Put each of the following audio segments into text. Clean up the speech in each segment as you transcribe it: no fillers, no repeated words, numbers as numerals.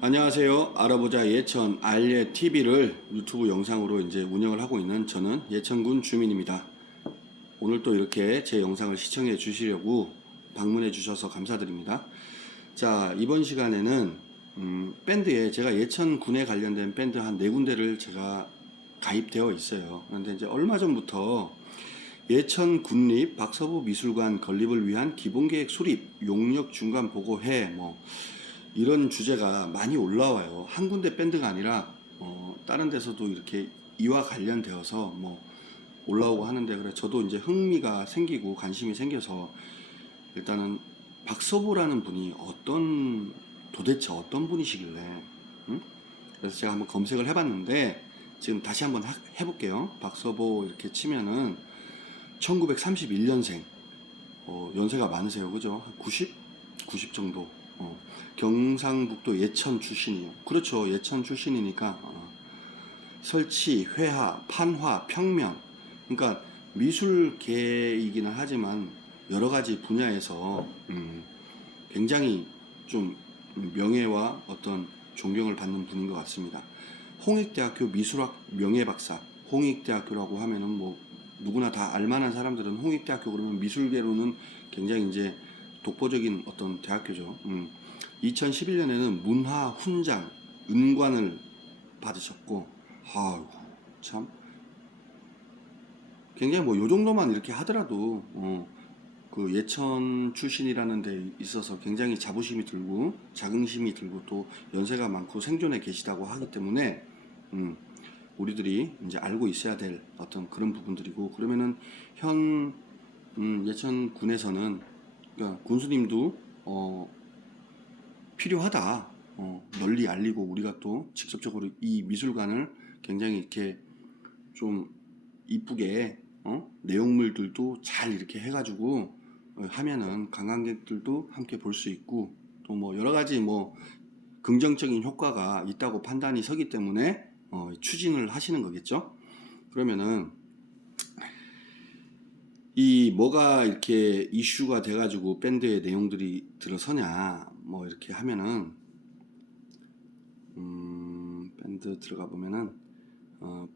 안녕하세요. 알아보자 예천 알예 TV를 유튜브 영상으로 이제 운영을 하고 있는 저는 예천군 주민입니다. 오늘 또 이렇게 제 영상을 시청해 주시려고 방문해 주셔서 감사드립니다. 자, 이번 시간에는 밴드에 제가 예천군에 관련된 밴드 한 4군데를 제가 가입되어 있어요. 그런데 이제 얼마 전부터 예천군립 박서부 미술관 건립을 위한 기본계획 수립, 용역 중간 보고회 이런 주제가 많이 올라와요. 한 군데 밴드가 아니라 다른 데서도 이렇게 이와 관련되어서 올라오고 하는데, 그래 저도 이제 흥미가 생기고 관심이 생겨서 일단은 박서보라는 분이 도대체 어떤 분이시길래, 응? 그래서 제가 한번 검색을 해봤는데 지금 다시 한번 해볼게요. 박서보 이렇게 치면은 1931년생, 연세가 많으세요, 그죠? 90 정도. 경상북도 예천 출신이에요. 그렇죠, 예천 출신이니까 설치, 회화, 판화, 평면, 그러니까 미술계이기는 하지만 여러 가지 분야에서 굉장히 좀 명예와 어떤 존경을 받는 분인 것 같습니다. 홍익대학교 미술학 명예박사. 홍익대학교라고 하면은 누구나 다 알만한 사람들은 홍익대학교 그러면 미술계로는 굉장히 이제 독보적인 어떤 대학교죠. 2011년에는 문화 훈장 은관을 받으셨고, 아유 참 굉장히 요 정도만 이렇게 하더라도 그 예천 출신이라는 데 있어서 굉장히 자부심이 들고 자긍심이 들고 또 연세가 많고 생존에 계시다고 하기 때문에 우리들이 이제 알고 있어야 될 어떤 그런 부분들이고, 그러면은 현 예천군에서는 그러니까 군수님도 필요하다. 널리 알리고 우리가 또 직접적으로 이 미술관을 굉장히 이렇게 좀 이쁘게 내용물들도 잘 이렇게 해가지고 하면은 관광객들도 함께 볼 수 있고 또 여러 가지 긍정적인 효과가 있다고 판단이 서기 때문에 추진을 하시는 거겠죠. 그러면은 이 뭐가 이렇게 이슈가 돼가지고 밴드의 내용들이 들어서냐 이렇게 하면은 밴드 들어가 보면은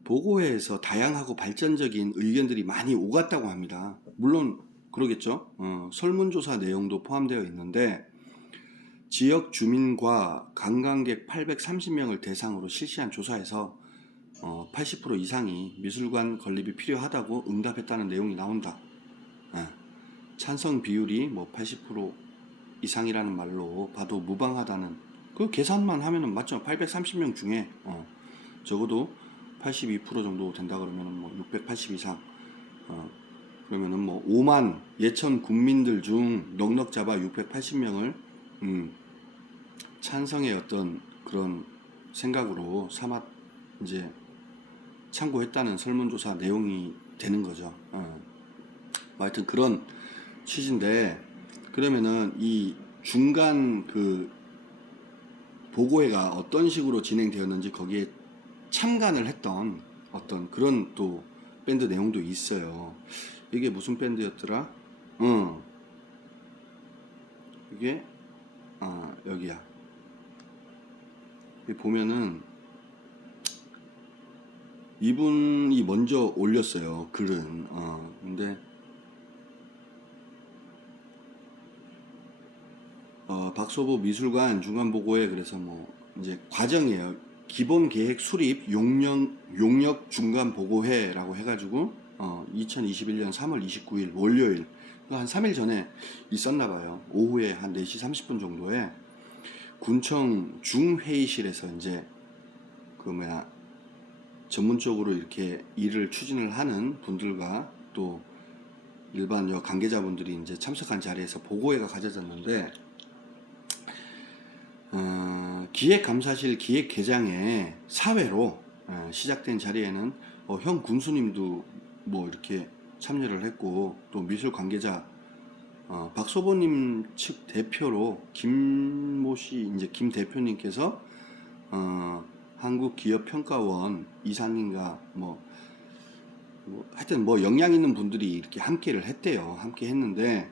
보고회에서 다양하고 발전적인 의견들이 많이 오갔다고 합니다. 물론 그러겠죠. 설문조사 내용도 포함되어 있는데 지역 주민과 관광객 830명을 대상으로 실시한 조사에서 80% 이상이 미술관 건립이 필요하다고 응답했다는 내용이 나온다. 찬성 비율이 80% 이상이라는 말로 봐도 무방하다는, 그 계산만 하면은 맞죠. 830명 중에 적어도 82% 정도 된다 그러면은 680 이상, 그러면은 5만 예천 국민들 중 넉넉 잡아 680명을 찬성의 어떤 그런 생각으로 삼아 이제 참고했다는 설문조사 내용이 되는 거죠. 하여튼 그런 취지인데, 그러면은 이 중간 그 보고회가 어떤 식으로 진행되었는지 거기에 참관을 했던 어떤 그런 또 밴드 내용도 있어요. 이게 무슨 밴드였더라? 이게 여기야. 여기 보면은 이분이 먼저 올렸어요, 글은. 근데 박소보 미술관 중간보고회, 그래서 이제 과정이에요. 기본 계획 수립 용역 중간 보고회라고 해가지고 2021년 3월 29일 월요일, 한 3일 전에 있었나 봐요. 오후에 한 4시 30분 정도에 군청 중회의실에서 이제 전문적으로 이렇게 일을 추진을 하는 분들과 또 일반 관계자분들이 이제 참석한 자리에서 보고회가 가져졌는데, 기획감사실 기획회장의 사회로 시작된 자리에는 형 군수님도 이렇게 참여를 했고, 또 미술 관계자 박소보님 측 대표로 김모씨 이제 김 대표님께서 한국기업평가원 이사님과 하여튼 역량 있는 분들이 이렇게 함께를 했대요. 함께 했는데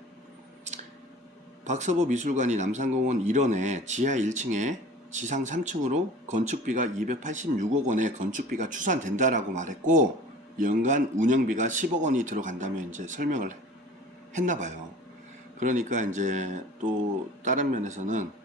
박서보 미술관이 남산공원 1원에 지하 1층에 지상 3층으로 건축비가 286억 원의 건축비가 추산된다라고 말했고 연간 운영비가 10억 원이 들어간다며 이제 설명을 했나 봐요. 그러니까 이제 또 다른 면에서는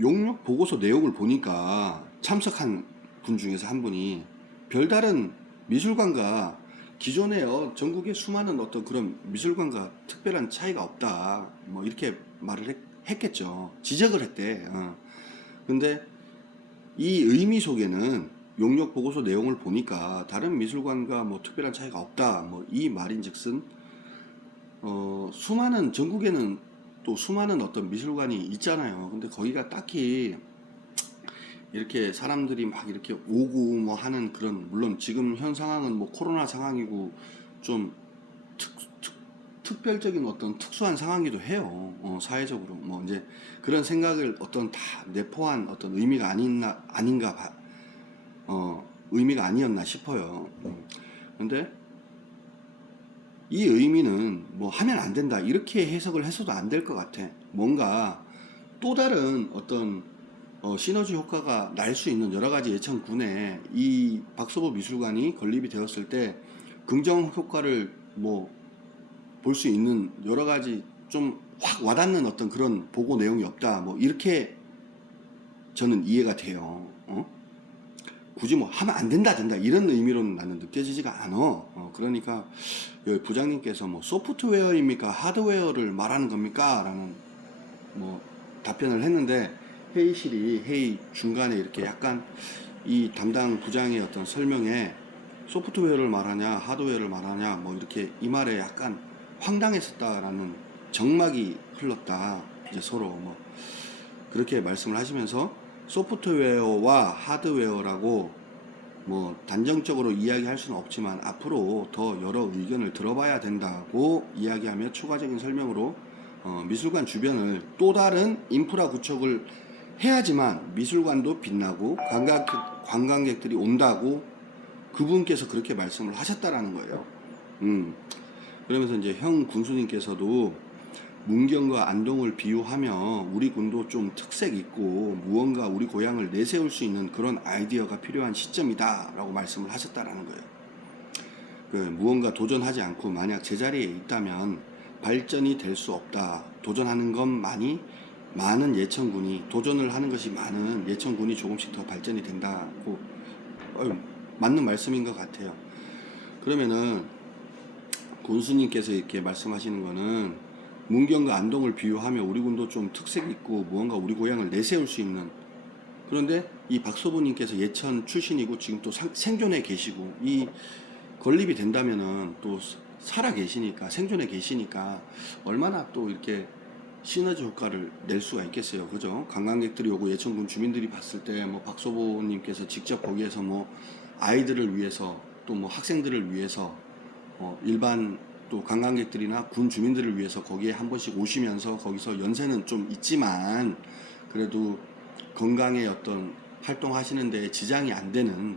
용역 보고서 내용을 보니까 참석한 분 중에서 한 분이 별다른 미술관과 기존에 전국에 수많은 어떤 그런 미술관과 특별한 차이가 없다 뭐 이렇게 말을 했겠죠. 지적을 했대. 근데 이 의미 속에는 용역 보고서 내용을 보니까 다른 미술관과 뭐 특별한 차이가 없다 뭐 이 말인즉슨 수많은 전국에는 또 수많은 어떤 미술관이 있잖아요. 근데 거기가 딱히 이렇게 사람들이 막 이렇게 오고 뭐 하는 그런, 물론 지금 현 상황은 뭐 코로나 상황이고 좀 특별적인 어떤 특수한 상황이기도 해요. 사회적으로 뭐 이제 그런 생각을 어떤 다 내포한 어떤 의미가 의미가 아니었나 싶어요. 근데 이 의미는 뭐 하면 안 된다 이렇게 해석을 해서도 안 될 것 같아. 뭔가 또 다른 어떤 시너지 효과가 날 수 있는 여러 가지 예천군에 이 박서보 미술관이 건립이 되었을 때 긍정 효과를 뭐 볼 수 있는 여러 가지 좀 확 와닿는 어떤 그런 보고 내용이 없다 뭐 이렇게 저는 이해가 돼요. 굳이 뭐 하면 안 된다 이런 의미로는 나는 느껴지지가 않아. 그러니까 여기 부장님께서 뭐 소프트웨어입니까 하드웨어를 말하는 겁니까 라는 뭐 답변을 했는데, 회의실이 회의 중간에 이렇게 약간 이 담당 부장의 어떤 설명에 소프트웨어를 말하냐 하드웨어를 말하냐 뭐 이렇게 이 말에 약간 황당했었다라는 정막이 흘렀다 이제 서로 뭐 그렇게 말씀을 하시면서 소프트웨어와 하드웨어라고 뭐 단정적으로 이야기할 수는 없지만 앞으로 더 여러 의견을 들어봐야 된다고 이야기하며 추가적인 설명으로 미술관 주변을 또 다른 인프라 구축을 해야지만 미술관도 빛나고 관광객들이 온다고 그분께서 그렇게 말씀을 하셨다라는 거예요. 그러면서 이제 형 군수님께서도 문경과 안동을 비유하며 우리 군도 좀 특색 있고 무언가 우리 고향을 내세울 수 있는 그런 아이디어가 필요한 시점이다 라고 말씀을 하셨다라는 거예요. 무언가 도전하지 않고 만약 제자리에 있다면 발전이 될 수 없다. 도전하는 것만이 많은 예천군이, 도전을 하는 것이 많은 예천군이 조금씩 더 발전이 된다고 맞는 말씀인 것 같아요. 그러면은 군수님께서 이렇게 말씀하시는 거는 문경과 안동을 비유하며 우리 군도 좀 특색 있고 무언가 우리 고향을 내세울 수 있는, 그런데 이 박소부님께서 예천 출신이고 지금 또 생존해 계시고 이 건립이 된다면은 또 살아 계시니까 생존해 계시니까 얼마나 또 이렇게 시너지 효과를 낼 수가 있겠어요. 그죠? 관광객들이 오고 예천군 주민들이 봤을 때 뭐 박소보님께서 직접 거기에서 뭐 아이들을 위해서 또 뭐 학생들을 위해서 일반 또 관광객들이나 군 주민들을 위해서 거기에 한 번씩 오시면서 거기서 연세는 좀 있지만 그래도 건강에 어떤 활동하시는 데 지장이 안 되는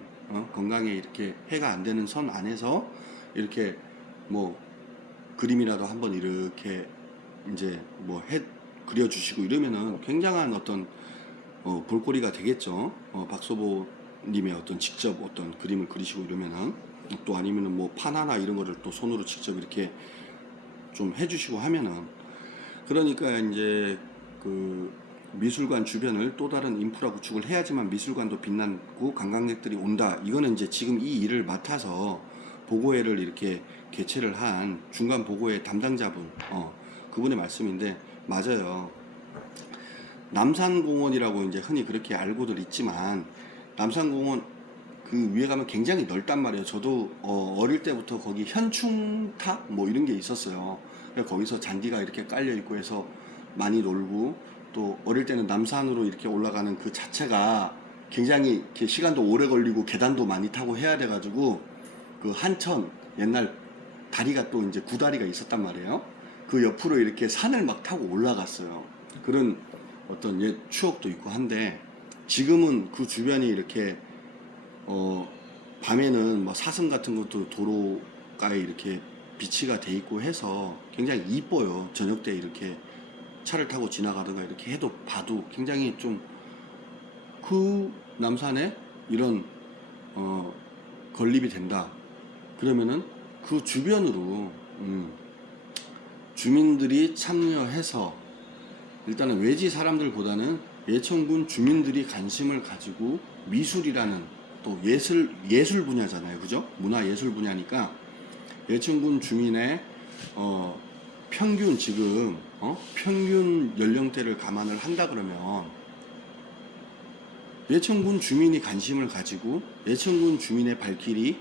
건강에 이렇게 해가 안 되는 선 안에서 이렇게 뭐 그림이라도 한번 이렇게 이제 뭐 그려주시고 이러면은 굉장한 어떤 볼거리가 되겠죠. 박소보님의 어떤 직접 어떤 그림을 그리시고 이러면은 또 아니면은 뭐 판화나 이런 거를 또 손으로 직접 이렇게 좀 해주시고 하면은, 그러니까 이제 그 미술관 주변을 또 다른 인프라 구축을 해야지만 미술관도 빛나고 관광객들이 온다. 이거는 이제 지금 이 일을 맡아서 보고회를 이렇게 개최를 한 중간 보고회 담당자분 그분의 말씀인데 맞아요. 남산공원이라고 이제 흔히 그렇게 알고들 있지만 남산공원 그 위에 가면 굉장히 넓단 말이에요. 저도 어릴 때부터 거기 현충탑 뭐 이런 게 있었어요. 거기서 잔디가 이렇게 깔려 있고 해서 많이 놀고, 또 어릴 때는 남산으로 이렇게 올라가는 그 자체가 굉장히 이렇게 시간도 오래 걸리고 계단도 많이 타고 해야 돼가지고 그 한천 옛날 다리가 또 이제 구다리가 있었단 말이에요. 그 옆으로 이렇게 산을 막 타고 올라갔어요. 그런 어떤 옛 추억도 있고 한데 지금은 그 주변이 이렇게 밤에는 뭐 사슴 같은 것도 도로가에 이렇게 비치가 돼 있고 해서 굉장히 이뻐요. 저녁 때 이렇게 차를 타고 지나가든가 이렇게 해도 봐도 굉장히 좀 그 남산에 이런 건립이 된다. 그러면은 그 주변으로 주민들이 참여해서 일단은 외지 사람들보다는 예천군 주민들이 관심을 가지고 미술이라는 또 예술 분야잖아요, 그죠? 문화 예술 분야니까 예천군 주민의 평균 지금 평균 연령대를 감안을 한다 그러면 예천군 주민이 관심을 가지고 예천군 주민의 발길이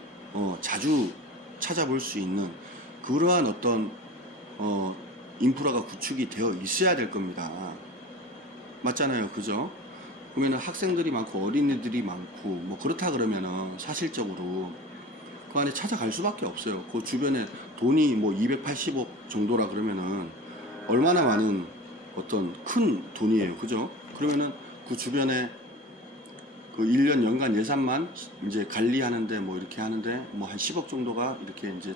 자주 찾아볼 수 있는 그러한 어떤 인프라가 구축이 되어 있어야 될 겁니다. 맞잖아요, 그죠? 그러면 학생들이 많고 어린이들이 많고 뭐 그렇다 그러면은 사실적으로 그 안에 찾아갈 수밖에 없어요. 그 주변에 돈이 뭐 280억 정도라 그러면은 얼마나 많은 어떤 큰 돈이에요, 그죠? 그러면은 그 주변에 그 1년 연간 예산만 이제 관리하는데 뭐 이렇게 하는데 뭐 한 10억 정도가 이렇게 이제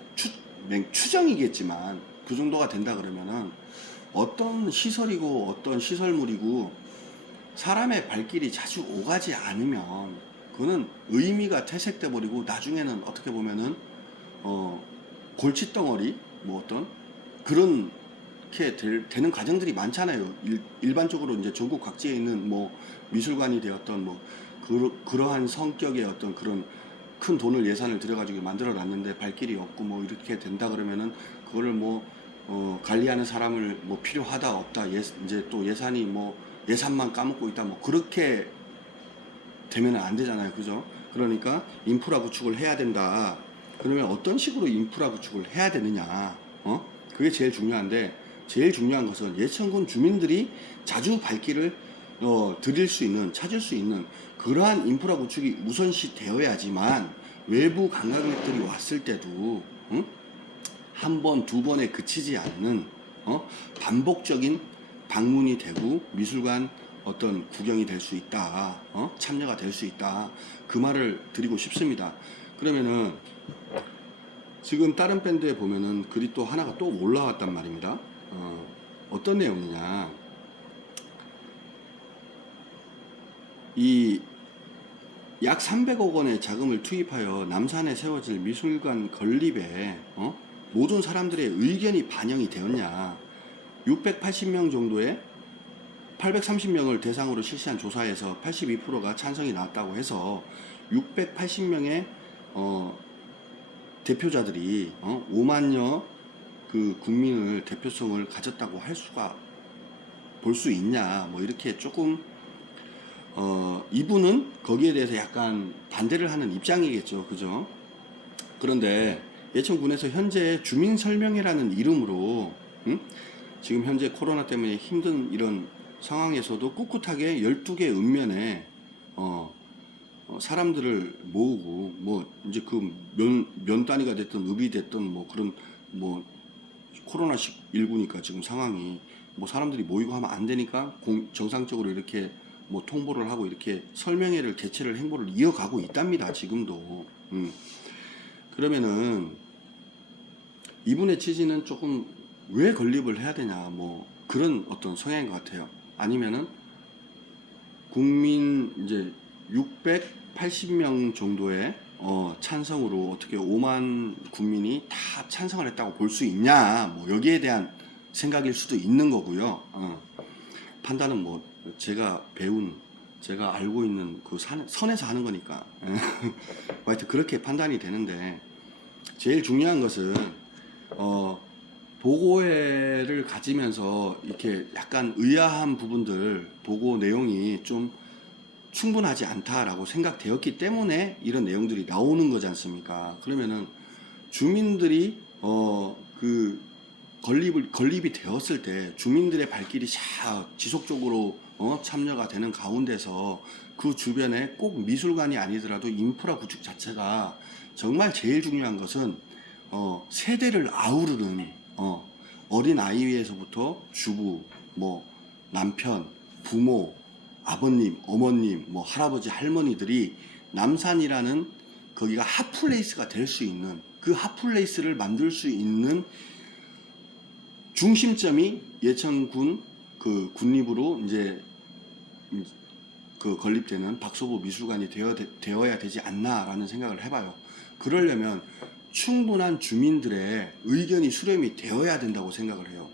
추정이겠지만 그 정도가 된다 그러면은 어떤 시설이고 어떤 시설물이고 사람의 발길이 자주 오가지 않으면 그거는 의미가 퇴색돼 버리고 나중에는 어떻게 보면은 골칫덩어리 뭐 어떤 그렇게 되는 과정들이 많잖아요. 일반적으로 이제 전국 각지에 있는 뭐 미술관이 되었던 뭐 그러한 성격의 어떤 그런 큰 돈을 예산을 들여가지고 만들어 놨는데 발길이 없고 뭐 이렇게 된다 그러면은 그거를 뭐 관리하는 사람을 뭐 필요하다 없다 이제 또 예산이 뭐 예산만 까먹고 있다 뭐 그렇게 되면 안 되잖아요, 그죠? 그러니까 인프라 구축을 해야 된다. 그러면 어떤 식으로 인프라 구축을 해야 되느냐, 그게 제일 중요한데 제일 중요한 것은 예천군 주민들이 자주 발길을 드릴 수 있는 찾을 수 있는 그러한 인프라 구축이 우선시 되어야지만 외부 관광객들이 왔을 때도 한 번, 두 번에 그치지 않는 반복적인 방문이 되고 미술관 어떤 구경이 될 수 있다, 참여가 될 수 있다, 그 말을 드리고 싶습니다. 그러면은 지금 다른 밴드에 보면은 글이 또 하나가 또 올라왔단 말입니다. 어떤 내용이냐, 이 약 300억 원의 자금을 투입하여 남산에 세워질 미술관 건립에 모든 사람들의 의견이 반영이 되었냐. 680명 정도의 830명을 대상으로 실시한 조사에서 82%가 찬성이 나왔다고 해서 680명의 대표자들이 5만여 그 국민을 대표성을 가졌다고 할 수가 볼 수 있냐. 뭐 이렇게 조금 이분은 거기에 대해서 약간 반대를 하는 입장이겠죠, 그죠? 그런데 예천군에서 현재 주민설명회라는 이름으로 지금 현재 코로나 때문에 힘든 이런 상황에서도 꿋꿋하게 12개 읍면에 사람들을 모으고 뭐 이제 그 면 단위가 됐든 읍이 됐든 뭐 그런 뭐 코로나 19니까 지금 상황이 뭐 사람들이 모이고 하면 안 되니까 정상적으로 이렇게 뭐 통보를 하고 이렇게 설명회를 개최를 행보를 이어가고 있답니다, 지금도. 그러면은 이분의 취지는 조금 왜 건립을 해야 되냐 뭐 그런 어떤 성향인 것 같아요. 아니면은 국민 이제 680명 정도의 찬성으로 어떻게 5만 국민이 다 찬성을 했다고 볼 수 있냐 뭐 여기에 대한 생각일 수도 있는 거고요. 판단은 뭐 제가 알고 있는 그 선에서 하는 거니까 하여튼 그렇게 판단이 되는데 제일 중요한 것은 보고회를 가지면서 이렇게 약간 의아한 부분들 보고 내용이 좀 충분하지 않다라고 생각되었기 때문에 이런 내용들이 나오는 거지 않습니까? 그러면은 주민들이 그 건립이 되었을 때 주민들의 발길이 지속적으로 참여가 되는 가운데서 그 주변에 꼭 미술관이 아니더라도 인프라 구축 자체가 정말 제일 중요한 것은 세대를 아우르는 어린 아이에서부터 주부, 뭐 남편, 부모, 아버님, 어머님, 뭐 할아버지, 할머니들이 남산이라는 거기가 핫플레이스가 될 수 있는 그 핫플레이스를 만들 수 있는 중심점이 예천군 그 군립으로 이제 그 건립되는 박소보 미술관이 되어야 되지 않나라는 생각을 해봐요. 그러려면 충분한 주민들의 의견이 수렴이 되어야 된다고 생각을 해요.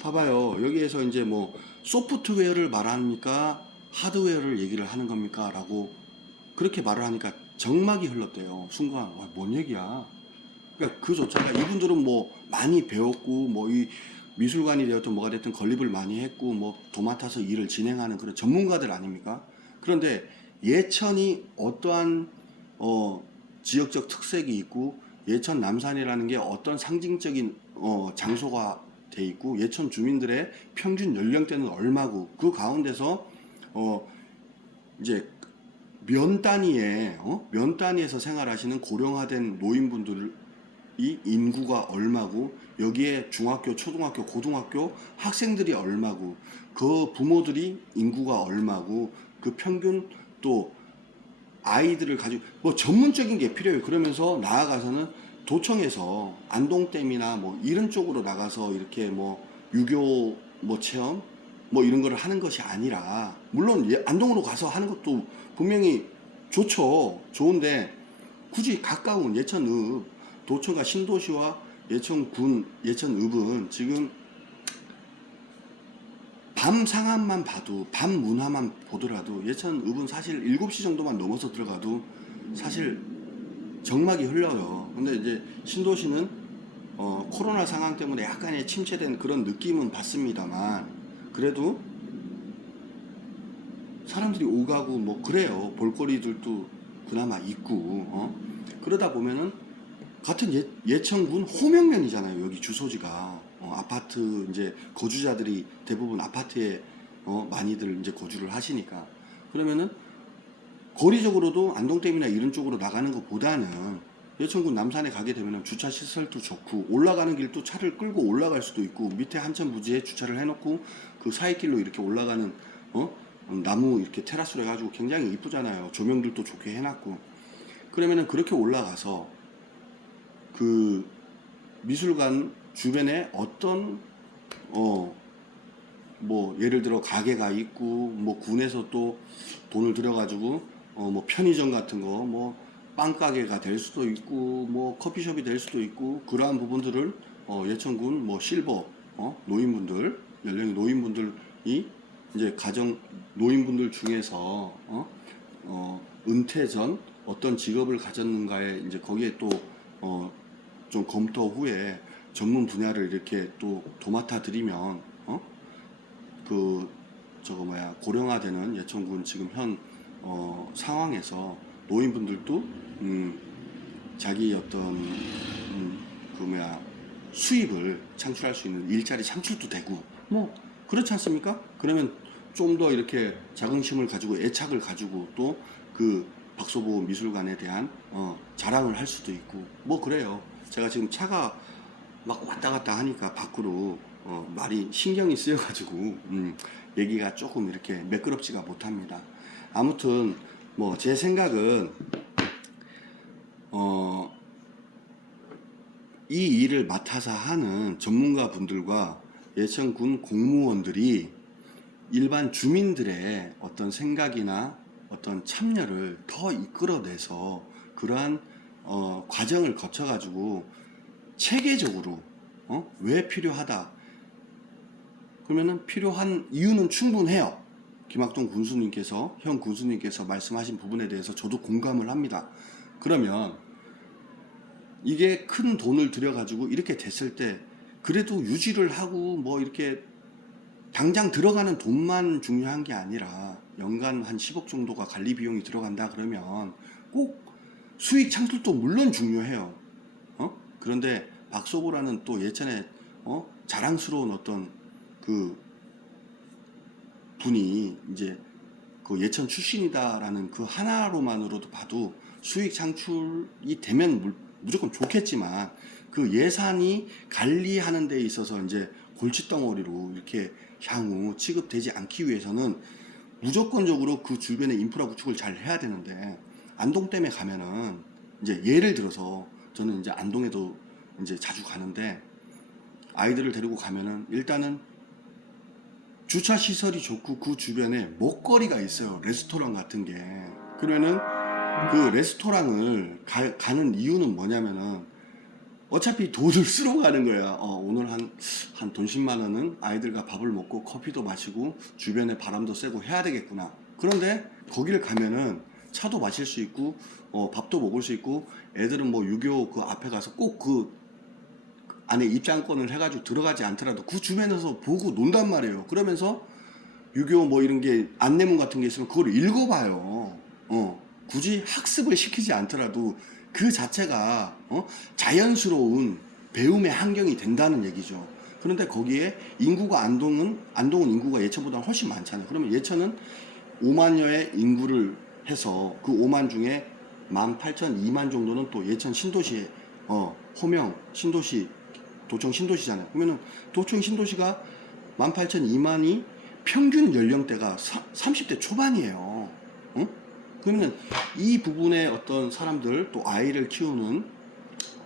봐봐요. 여기에서 이제 뭐 소프트웨어를 말합니까? 하드웨어를 얘기를 하는 겁니까? 라고 그렇게 말을 하니까 정막이 흘렀대요. 순간 뭔 얘기야? 그러니까 그조차가 이분들은 뭐 많이 배웠고 뭐 이 미술관이 되었든 뭐가 됐든 건립을 많이 했고 뭐 도맡아서 일을 진행하는 그런 전문가들 아닙니까? 그런데 예천이 어떠한 지역적 특색이 있고 예천 남산이라는 게 어떤 상징적인 장소가 돼 있고 예천 주민들의 평균 연령대는 얼마고 그 가운데서 이제 면 단위에 면 단위에서 생활하시는 고령화된 노인분들이 인구가 얼마고 여기에 중학교, 초등학교, 고등학교 학생들이 얼마고 그 부모들이 인구가 얼마고 그 평균 또 아이들을 가지고 뭐 전문적인 게 필요해요. 그러면서 나아가서는 도청에서 안동댐이나 뭐 이런 쪽으로 나가서 이렇게 뭐 유교 뭐 체험 뭐 이런 거를 하는 것이 아니라 물론 안동으로 가서 하는 것도 분명히 좋죠. 좋은데 굳이 가까운 예천읍 도청과 신도시와 예천군 예천읍은 지금 밤 상암만 봐도 밤 문화만 보더라도 예천읍은 사실 7시 정도만 넘어서 들어가도 사실 정막이 흘러요. 근데 이제 신도시는 코로나 상황 때문에 약간의 침체된 그런 느낌은 받습니다만 그래도 사람들이 오가고 뭐 그래요. 볼거리들도 그나마 있고 그러다 보면은 같은 예천군 호명면이잖아요. 여기 주소지가 아파트 이제 거주자들이 대부분 아파트에 많이들 이제 거주를 하시니까 그러면은 거리적으로도 안동댐이나 이런 쪽으로 나가는 것보다는 예천군 남산에 가게 되면 주차 시설도 좋고 올라가는 길도 차를 끌고 올라갈 수도 있고 밑에 한천 부지에 주차를 해놓고 그 사이길로 이렇게 올라가는 나무 이렇게 테라스로 해가지고 굉장히 이쁘잖아요. 조명들도 좋게 해놨고 그러면은 그렇게 올라가서 그 미술관 주변에 어떤 뭐 예를 들어 가게가 있고 뭐 군에서 또 돈을 들여가지고 뭐 편의점 같은 거 뭐 빵가게가 될 수도 있고 뭐 커피숍이 될 수도 있고 그러한 부분들을 예천군 뭐 실버 노인분들 연령이 노인분들이 이제 가정 노인분들 중에서 은퇴 전 어떤 직업을 가졌는가에 이제 거기에 또 좀 검토 후에 전문 분야를 이렇게 또 도맡아 드리면 그 저거 뭐야 고령화되는 예천군 지금 현 상황에서 노인분들도 자기 어떤 그 뭐야 수입을 창출할 수 있는 일자리 창출도 되고 뭐 그렇지 않습니까? 그러면 좀 더 이렇게 자긍심을 가지고 애착을 가지고 또 그 박소보 미술관에 대한 자랑을 할 수도 있고 뭐 그래요. 제가 지금 차가 막 왔다 갔다 하니까 밖으로 말이 신경이 쓰여가지고 얘기가 조금 이렇게 매끄럽지가 못합니다. 아무튼 뭐 제 생각은 이 일을 맡아서 하는 전문가 분들과 예천군 공무원들이 일반 주민들의 어떤 생각이나 어떤 참여를 더 이끌어내서 그러한 과정을 거쳐가지고 체계적으로 왜 필요하다 그러면은 필요한 이유는 충분해요. 김학동 군수님께서 현 군수님께서 말씀하신 부분에 대해서 저도 공감을 합니다. 그러면 이게 큰 돈을 들여가지고 이렇게 됐을 때 그래도 유지를 하고 뭐 이렇게 당장 들어가는 돈만 중요한 게 아니라 연간 한 10억 정도가 관리 비용이 들어간다 그러면 꼭 수익 창출도 물론 중요해요. 그런데 박소보라는 또 예전에 자랑스러운 어떤 그 분이 이제 그 예천 출신이다라는 그 하나로만으로도 봐도 수익 창출이 되면 무조건 좋겠지만 그 예산이 관리하는 데 있어서 이제 골칫덩어리로 이렇게 향후 취급되지 않기 위해서는 무조건적으로 그 주변의 인프라 구축을 잘 해야 되는데 안동댐에 가면은 이제 예를 들어서 저는 이제 안동에도 이제 자주 가는데 아이들을 데리고 가면은 일단은 주차 시설이 좋고 그 주변에 먹거리가 있어요. 레스토랑 같은 게. 그러면은 그 레스토랑을 가는 이유는 뭐냐면은 어차피 돈을 쓰러 가는 거야. 오늘 한 돈 10만 원은 아이들과 밥을 먹고 커피도 마시고 주변에 바람도 쐬고 해야 되겠구나. 그런데 거기를 가면은 차도 마실 수 있고 밥도 먹을 수 있고 애들은 뭐 유교 그 앞에 가서 꼭 그 안에 입장권을 해가지고 들어가지 않더라도 그 주변에서 보고 논단 말이에요. 그러면서 유교 뭐 이런 게 안내문 같은 게 있으면 그걸 읽어봐요. 굳이 학습을 시키지 않더라도 그 자체가 자연스러운 배움의 환경이 된다는 얘기죠. 그런데 거기에 인구가 안동은 인구가 예천보다 훨씬 많잖아요. 그러면 예천은 5만여의 인구를 해서 그 5만 중에 18,000, 2만 정도는 또 예천 신도시에 호명 신도시 도청 신도시잖아요. 그러면은 도청 신도시가 18,000, 2만이 평균 연령대가 30대 초반이에요. 그러면 이 부분에 어떤 사람들 또 아이를 키우는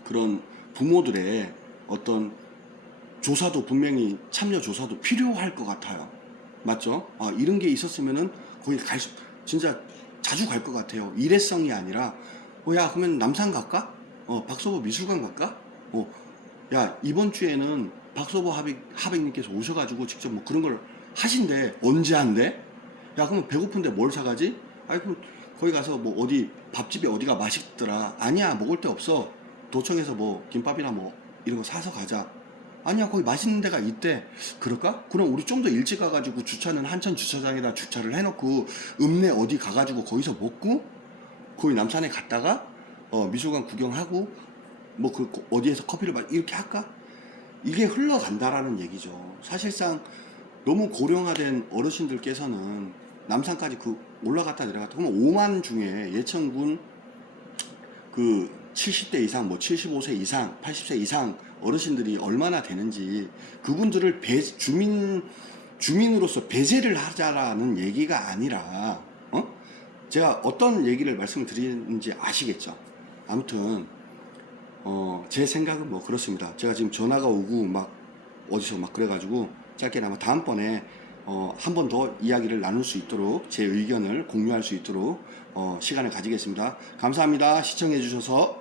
그런 부모들의 어떤 조사도 분명히 참여 조사도 필요할 것 같아요. 맞죠? 이런 게 있었으면은 거기 진짜 자주 갈 것 같아요. 일회성이 아니라 야 그러면 남산 갈까? 박서보 미술관 갈까? 야 이번 주에는 박서보 하백님께서 오셔가지고 직접 뭐 그런 걸 하신대. 언제 한대? 야 그러면 배고픈데 뭘 사가지? 아이 그럼 거기 가서 뭐 어디 밥집에 어디가 맛있더라. 아니야 먹을 데 없어. 도청에서 뭐 김밥이나 뭐 이런 거 사서 가자. 아니야 거기 맛있는 데가 있대. 그럴까? 그럼 우리 좀 더 일찍 가가지고 주차는 한천 주차장에다 주차를 해놓고 읍내 어디 가가지고 거기서 먹고 거기 남산에 갔다가 미술관 구경하고 뭐 그 어디에서 커피를 이렇게 할까? 이게 흘러간다라는 얘기죠. 사실상 너무 고령화된 어르신들께서는 남산까지 올라갔다 내려갔다 그러면 5만 중에 예천군 그 70대 이상 뭐 75세 이상 80세 이상 어르신들이 얼마나 되는지 그분들을 주민으로서 배제를 하자라는 얘기가 아니라 제가 어떤 얘기를 말씀드리는지 아시겠죠? 아무튼 제 생각은 뭐 그렇습니다. 제가 지금 전화가 오고 막 어디서 막 그래가지고 짧게나마 다음번에 한 번 더 이야기를 나눌 수 있도록 제 의견을 공유할 수 있도록 시간을 가지겠습니다. 감사합니다. 시청해 주셔서.